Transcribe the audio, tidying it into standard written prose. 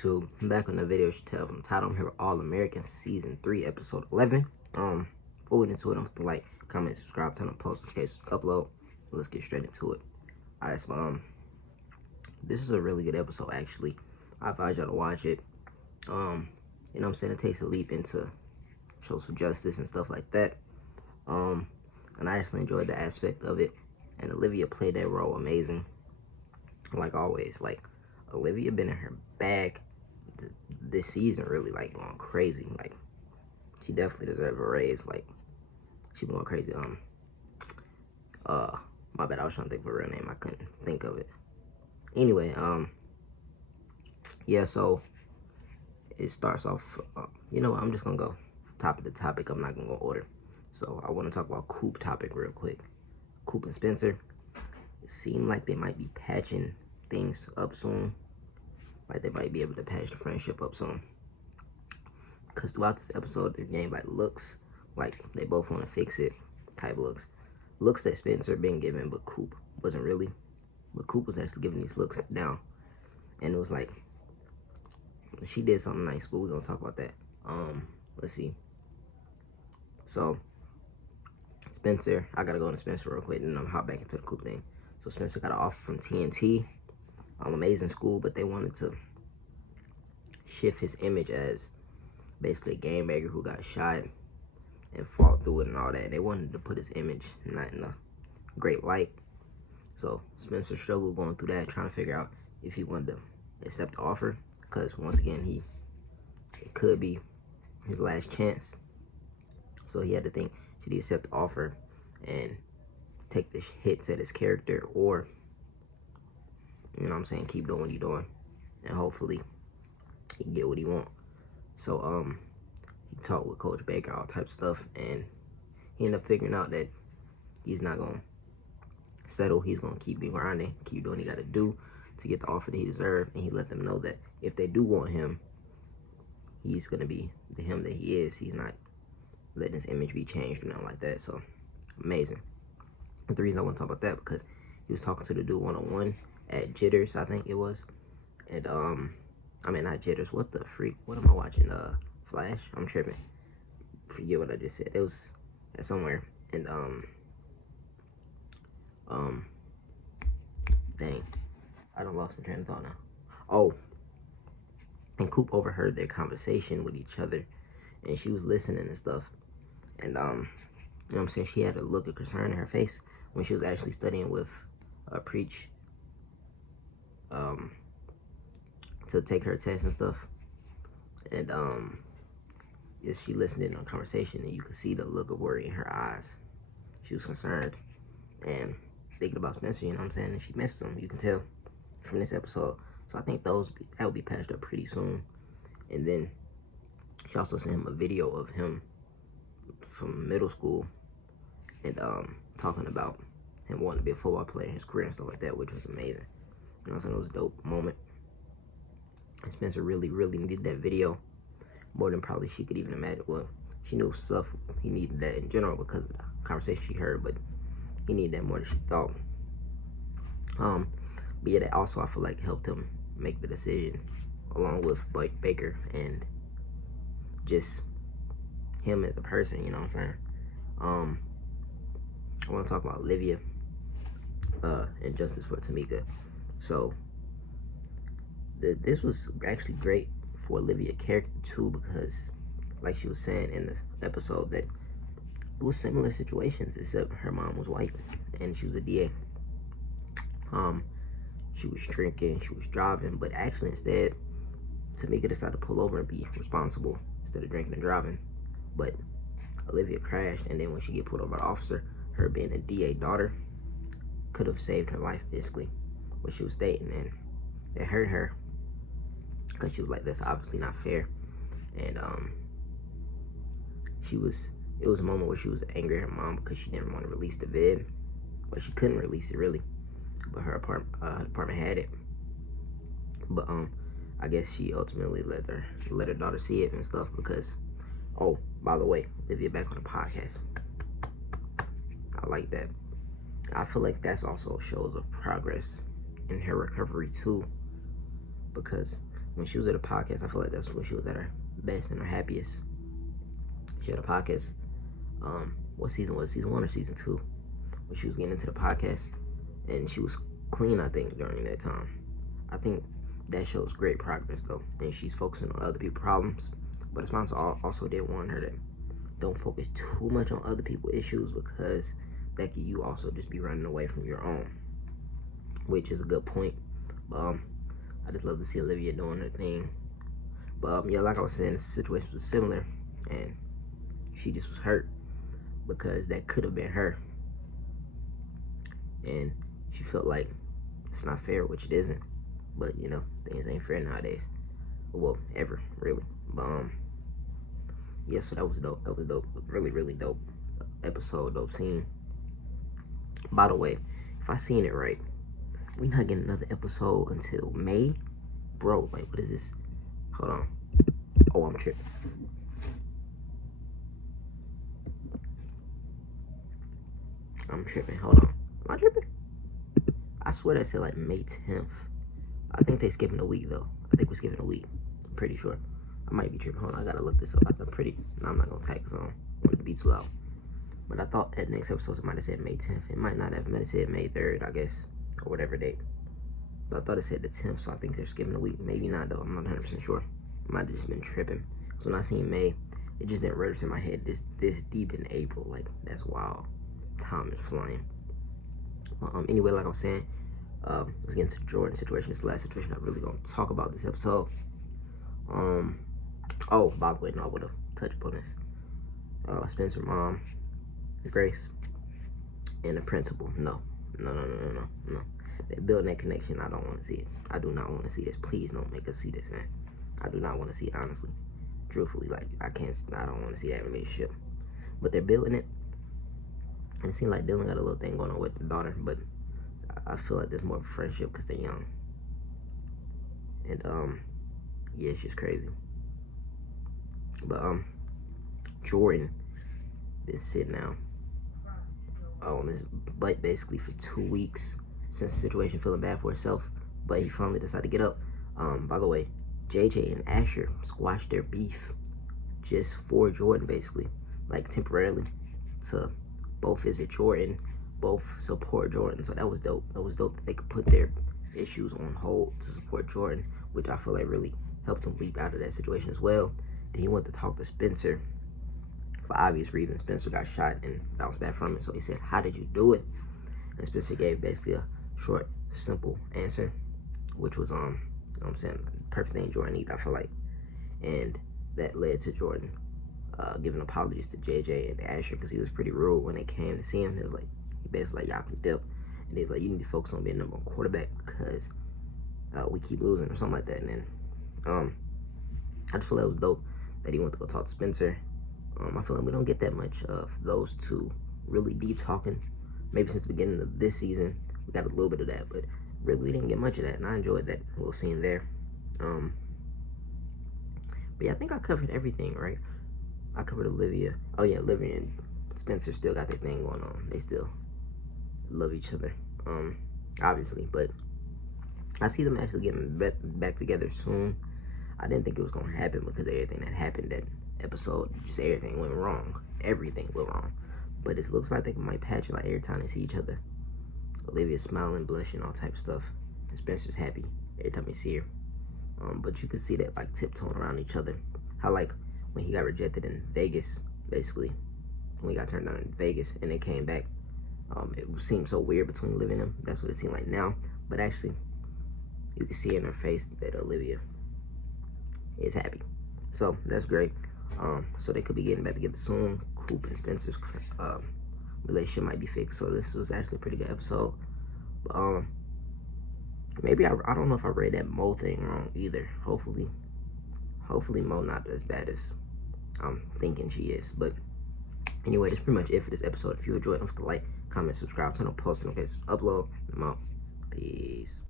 YouTube? I'm back on the video tell from title. I'm here with All American Season 3, Episode 11. Before we get into it, don't forget to like, comment, subscribe, turn on post in case upload. Let's get straight into it. Alright, so this is a really good episode actually. I advise y'all to watch it. You know what I'm saying? It takes a leap into social justice and stuff like that. And I actually enjoyed the aspect of it. And Olivia played that role amazing. Like always, like Olivia been in her bag this season, really like going crazy. Like she definitely deserves a raise. Like she been going crazy. My bad. I was trying to think of a real name. I couldn't think of it. Anyway, yeah. So it starts off. You know what? I'm just gonna go topic to topic. I'm not gonna go order. So I want to talk about Coop topic real quick. Coop and Spencer. It seemed like they might be patching things up soon. Like they might be able to patch the friendship up soon. Because throughout this episode, this game like looks like they both want to fix it type looks. Looks that Spencer been given, but Coop wasn't really. But Coop was actually giving these looks now. And it was like, she did something nice, but we're going to talk about that. Let's see. So, Spencer, I got to go into Spencer real quick and then I'll hop back into the Coop thing. So Spencer got an offer from TNT. Amazing school, but they wanted to shift his image as basically a game maker who got shot and fought through it and all that. They wanted to put his image not in a great light. So Spencer struggled going through that, trying to figure out if he wanted to accept the offer, because once again, it could be his last chance. So he had to think, should he accept the offer and take the hits at his character, or, you know what I'm saying, keep doing what he's doing and hopefully he can get what he wants. So he talked with Coach Baker, all type of stuff, and he ended up figuring out that he's not gonna settle. He's gonna keep grinding, keep doing what he gotta do to get the offer that he deserved. And he let them know that if they do want him, he's gonna be the him that he is. He's not letting his image be changed or nothing like that. So amazing. But the reason I want to talk about that, because he was talking to the dude one-on-one at Jitters, I think it was. And I mean, not Jitters, what the freak, what am I watching? Flash? I'm tripping. Forget what I just said. It was at somewhere. And dang, I done lost my train of thought now. Oh, and Coop overheard their conversation with each other, and she was listening and stuff. And you know what I'm saying, she had a look of concern in her face when she was actually studying with Preach to take her test and stuff. And yes, she listened in on conversation, and you could see the look of worry in her eyes. She was concerned and thinking about Spencer, you know what I'm saying? And she missed him, you can tell from this episode. So I think that will be patched up pretty soon. And then she also sent him a video of him from middle school and talking about him wanting to be a football player in his career and stuff like that, which was amazing. You know what I'm saying? It was a dope moment. And Spencer really, really needed that video more than probably she could even imagine. Well, she knew stuff, he needed that in general because of the conversation she heard, but he needed that more than she thought. But yeah, that also I feel like helped him make the decision, along with Baker and just him as a person, you know what I'm saying? I want to talk about Olivia and justice for Tamika. So this was actually great for Olivia character too, because like she was saying in the episode, that it was similar situations, except her mom was white and she was a DA. She was drinking, she was driving, but actually instead Tamika decided to pull over and be responsible instead of drinking and driving. But Olivia crashed, and then when she get pulled over by the officer, her being a DA daughter could have saved her life, basically, what she was stating. And it hurt her because she was like, that's obviously not fair. And it was a moment where she was angry at her mom because she didn't want to release the vid, but she couldn't release it really, but her department had it. But I guess she ultimately let her daughter see it and stuff, because, oh, by the way, Olivia back on the podcast. I like that. I feel like that's also shows of progress in her recovery too, because when she was at a podcast, I feel like that's when she was at her best and her happiest. She had a podcast. What season was it? Season 1 or season 2? When she was getting into the podcast, and she was clean, I think, during that time. I think that shows great progress though, and she's focusing on other people's problems. But the sponsor also did warn her that don't focus too much on other people's issues, because that could you also just be running away from your own, which is a good point. I just love to see Olivia doing her thing. But yeah, like I was saying, the situation was similar, and she just was hurt because that could have been her, and she felt like it's not fair, which it isn't. But you know, things ain't fair nowadays. Well, ever really. But yeah, so that was dope. That was dope. Really, really dope episode, dope scene. By the way, if I seen it right, we not getting another episode until May, bro. Like, what is this? Hold on. Oh, I'm tripping. Hold on. Am I tripping? I swear that said like May 10th. I think they skipping a week though. I think we're skipping a week. I'm pretty sure. I might be tripping. Hold on, I gotta look this up. I'm pretty. No, I'm not gonna tag because I don't want it to be too loud. But I thought that next episode it might have said May 10th. It might not have. It might have said May 3rd, I guess, or whatever date. But I thought it said the 10th, so I think they're skipping a week. Maybe not though. I'm not 100% sure. I might have just been tripping. So when I seen May, it just didn't register in my head this deep in April. Like, that's wild. Time is flying. Anyway, like I was saying, let's get into Jordan's situation. This is the last situation I'm really gonna talk about this episode. Oh, by the way, no, I would have touched upon this. Spencer's mom, Grace, and the principal. No. They're building that connection. I don't want to see it. I do not want to see this. Please don't make us see this, man. I do not want to see it, honestly. Truthfully, like, I don't want to see that relationship. But they're building it. And it seems like Dylan got a little thing going on with the daughter, but I feel like there's more of a friendship because they're young. And, yeah, it's just crazy. But, Jordan been sitting now on his butt basically for 2 weeks since the situation, feeling bad for herself, but he finally decided to get up. By the way, JJ and Asher squashed their beef just for Jordan, basically, like temporarily, to both visit Jordan, both support Jordan. So that was dope. That was dope that they could put their issues on hold to support Jordan, which I feel like really helped him leap out of that situation as well. Then he went to talk to Spencer. For obvious reasons, Spencer got shot and bounced back from it. So he said, "How did you do it?" And Spencer gave basically a short, simple answer, which was, you know what I'm saying, perfect thing Jordan needed, I feel like. And that led to Jordan giving apologies to JJ and Asher, because he was pretty rude when they came to see him. He was like, he basically like, y'all can dip. And he's like, you need to focus on being number one quarterback because we keep losing or something like that. And then I just feel that was dope that he went to go talk to Spencer. I feel like we don't get that much of those two really deep talking. Maybe since the beginning of this season, we got a little bit of that, but really we didn't get much of that, and I enjoyed that little scene there. But yeah, I think I covered everything, right? I covered Olivia. Oh yeah, Olivia and Spencer still got their thing going on. They still love each other, obviously, but I see them actually getting back together soon. I didn't think it was gonna happen because of everything that happened that episode. Just everything went wrong. Everything went wrong. But it looks like they might patch it like every time they see each other. Olivia's smiling, blushing, all type of stuff. And Spencer's happy every time he see her. But you could see that like tiptoeing around each other. How like when he got rejected in Vegas, basically. When he got turned down in Vegas and they came back. It seemed so weird between Olivia and him. That's what it seemed like now. But actually, you can see in her face that Olivia is happy. So that's great. So they could be getting back together soon. Coop and Spencer's relationship might be fixed. So this was actually a pretty good episode. But, maybe I don't know if I read that Mo thing wrong either. Hopefully Mo not as bad as I'm thinking she is. But anyway, that's pretty much it for this episode. If you enjoyed, don't forget to like, comment, subscribe, turn on post notifications, upload. I'm out. Peace.